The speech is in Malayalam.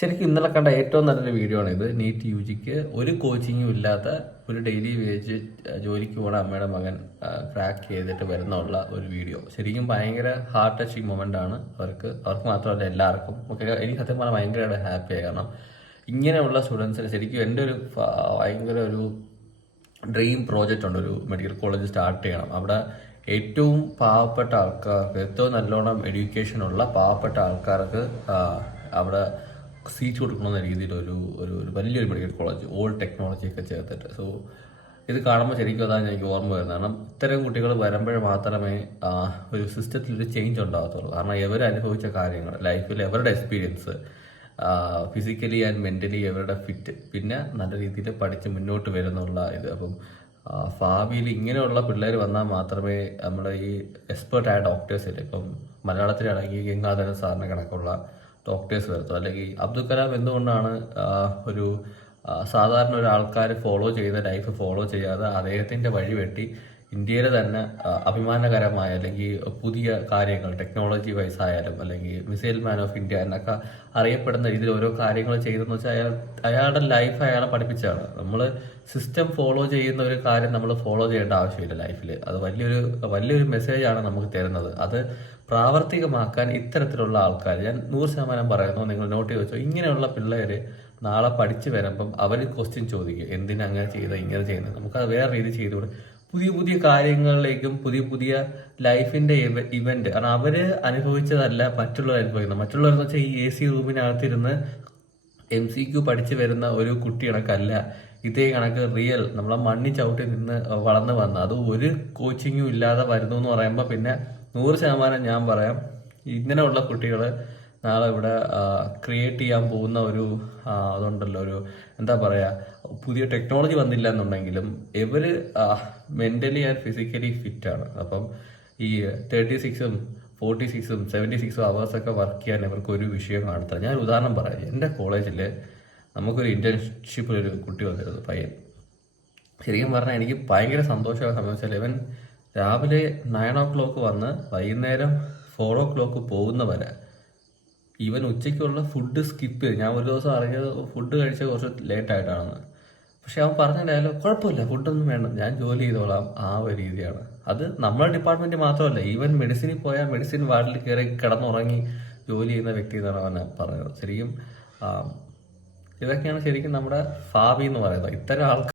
ശരിക്കും ഇന്നലെ കണ്ട ഏറ്റവും നല്ലൊരു വീഡിയോ ആണ് ഇത്. നീറ്റ് യുജിക്ക് ഒരു കോച്ചിങ്ങും ഇല്ലാത്ത ഒരു ഡെയിലി വേജ് ജോലിക്ക് പോണ അമ്മയുടെ മകൻ ക്രാക്ക് ചെയ്തിട്ട് വരുന്നുള്ള ഒരു വീഡിയോ. ശരിക്കും ഭയങ്കര ഹാർട്ട് ടച്ചിങ് മൊമെന്റ് ആണ് അവർക്ക് മാത്രമല്ല എല്ലാവർക്കും. എനിക്ക് സത്യം പറഞ്ഞാൽ ഭയങ്കരമായിട്ട് ഹാപ്പിയായി. കാരണം ഇങ്ങനെയുള്ള സ്റ്റുഡൻസിന് ശരിക്കും എൻ്റെ ഒരു ഭയങ്കര ഒരു ഡ്രീം പ്രോജക്റ്റ് ഉണ്ട്. ഒരു മെഡിക്കൽ കോളേജ് സ്റ്റാർട്ട് ചെയ്യണം. അവിടെ ഏറ്റവും പാവപ്പെട്ട ആൾക്കാർക്ക്, ഏറ്റവും നല്ലോണം എഡ്യൂക്കേഷൻ ഉള്ള പാവപ്പെട്ട ആൾക്കാർക്ക് അവിടെ സീറ്റ് കൊടുക്കണമെന്ന രീതിയിൽ ഒരു ഒരു വലിയൊരു മെഡിക്കൽ കോളേജ്, ഓൾഡ് ടെക്നോളജി ഒക്കെ ചേർത്തിട്ട്. സോ ഇത് കാണുമ്പോൾ ശരിക്കും അതാണ് എനിക്ക് ഓർമ്മ വരുന്നത്. കാരണം ഇത്തരം കുട്ടികൾ വരുമ്പോൾ മാത്രമേ ഒരു സിസ്റ്റത്തിൽ ഒരു ചേഞ്ച് ഉണ്ടാകത്തുള്ളൂ. കാരണം ഇവർ അനുഭവിച്ച കാര്യങ്ങൾ, ലൈഫിൽ അവരുടെ എക്സ്പീരിയൻസ്, ഫിസിക്കലി ആൻഡ് മെന്റലി അവരുടെ ഫിറ്റ്, പിന്നെ നല്ല രീതിയിൽ പഠിച്ച് മുന്നോട്ട് വരുന്നുള്ള ഇത്. അപ്പം ഭാവിയിൽ ഇങ്ങനെയുള്ള പിള്ളേർ വന്നാൽ മാത്രമേ നമ്മുടെ ഈ എക്സ്പേർട്ടായ ഡോക്ടേഴ്സില്ല. ഇപ്പം മലയാളത്തിലാണെങ്കിൽ ഗംഗാധരൻ സാറിന് കണക്കുള്ള ഡോക്ടേഴ്സ് വരുത്തും. അല്ലെങ്കിൽ അബ്ദുൽ കലാം എന്തുകൊണ്ടാണ് ഒരു സാധാരണ ഒരു ആൾക്കാർ ഫോളോ ചെയ്യുന്ന ലൈഫ് ഫോളോ ചെയ്യാതെ അദ്ദേഹത്തിൻ്റെ വഴി വെട്ടി ഇന്ത്യയിലെ തന്നെ അഭിമാനകരമായ അല്ലെങ്കിൽ പുതിയ കാര്യങ്ങൾ ടെക്നോളജി വൈസ് ആയാലും അല്ലെങ്കിൽ മിസൈൽ മാൻ ഓഫ് ഇന്ത്യ എന്നൊക്കെ അറിയപ്പെടുന്ന രീതിയിൽ ഓരോ കാര്യങ്ങൾ ചെയ്തെന്ന് വെച്ചാൽ അയാളുടെ ലൈഫ് അയാളെ പഠിപ്പിച്ചാണ്. നമ്മൾ സിസ്റ്റം ഫോളോ ചെയ്യുന്ന ഒരു കാര്യം നമ്മൾ ഫോളോ ചെയ്യേണ്ട ആവശ്യമില്ല ലൈഫിൽ. അത് വലിയൊരു മെസ്സേജാണ് നമുക്ക് തരുന്നത്. അത് പ്രാവർത്തികമാക്കാൻ ഇത്തരത്തിലുള്ള ആൾക്കാർ, ഞാൻ 100% പറയുന്നു, നിങ്ങൾ നോട്ട് ചെയ്ത് വെച്ചോ. ഇങ്ങനെയുള്ള പിള്ളേർ നാളെ പഠിച്ചു വരുമ്പം അവർ ക്വസ്റ്റ്യൻ ചോദിക്കും, എന്തിനാ അങ്ങനെ ചെയ്ത ഇങ്ങനെ ചെയ്യുന്നത്, നമുക്കത് വേറെ രീതി ചെയ്തുകൂടെ. പുതിയ കാര്യങ്ങളിലേക്കും പുതിയ ലൈഫിന്റെ ഇവന്റ്. കാരണം അവര് അനുഭവിച്ചതല്ല മറ്റുള്ളവർ അനുഭവിക്കുന്നത്. മറ്റുള്ളവരെന്ന് വെച്ചാൽ ഈ AC റൂമിനകത്തിരുന്ന് MCQ പഠിച്ചു വരുന്ന ഒരു കുട്ടി കണക്കല്ല ഇതേ കണക്ക് റിയൽ നമ്മളെ മണ്ണി ചവിട്ടി നിന്ന് വളർന്നു വന്ന, അത് ഒരു കോച്ചിങ്ങും ഇല്ലാതെ വരുന്നു എന്ന് പറയുമ്പോൾ പിന്നെ 100% ഞാൻ പറയാം, ഇങ്ങനെയുള്ള കുട്ടികൾ നാളെ ഇവിടെ ക്രിയേറ്റ് ചെയ്യാൻ പോകുന്ന ഒരു അതുണ്ടല്ലോ, ഒരു എന്താ പറയുക, പുതിയ ടെക്നോളജി വന്നില്ല എന്നുണ്ടെങ്കിലും ഇവര് മെന്റലി ആൻഡ് ഫിസിക്കലി ഫിറ്റാണ്. അപ്പം ഈ 36ഉം 46ഉം 76ഉം അവേഴ്സൊക്കെ വർക്ക് ചെയ്യാൻ ഇവർക്ക് ഒരു വിഷയം കാണത്തില്ല. ഞാൻ ഉദാഹരണം പറയാം. എൻ്റെ കോളേജിൽ നമുക്കൊരു ഇന്റേൺഷിപ്പിലൊരു കുട്ടി വന്നിരുന്നു, പയ്യൻ. ശരിക്കും പറഞ്ഞാൽ എനിക്ക് ഭയങ്കര സന്തോഷമായ സമയം വെച്ചാൽ ഇവൻ രാവിലെ 9 o'clock വന്ന് വൈകുന്നേരം 4 o'clock പോകുന്നവരെ ഈവൻ ഉച്ചയ്ക്കുള്ള ഫുഡ് സ്കിപ്പ് ചെയ്ത്, ഞാൻ ഒരു ദിവസം അറിഞ്ഞത് ഫുഡ് കഴിച്ച കുറച്ച് ലേറ്റ് ആയിട്ടാണെന്ന്. പക്ഷെ അവൻ പറഞ്ഞിട്ടായാലും കുഴപ്പമില്ല, ഫുഡൊന്നും വേണ്ട, ഞാൻ ജോലി ചെയ്തോളാം, ആ ഒരു രീതിയാണ്. അത് നമ്മുടെ ഡിപ്പാർട്ട്മെന്റ് മാത്രമല്ല, ഈവൻ മെഡിസിനിൽ പോയാൽ മെഡിസിൻ വാർഡിൽ കയറി കിടന്നുറങ്ങി ജോലി ചെയ്യുന്ന വ്യക്തി എന്നാണ് അവനെ പറഞ്ഞത്. ശരിക്കും ഇതൊക്കെയാണ് ശരിക്കും നമ്മുടെ ഭാവി എന്ന് പറയുന്നത്. ഇത്തരം ആൾക്കാർ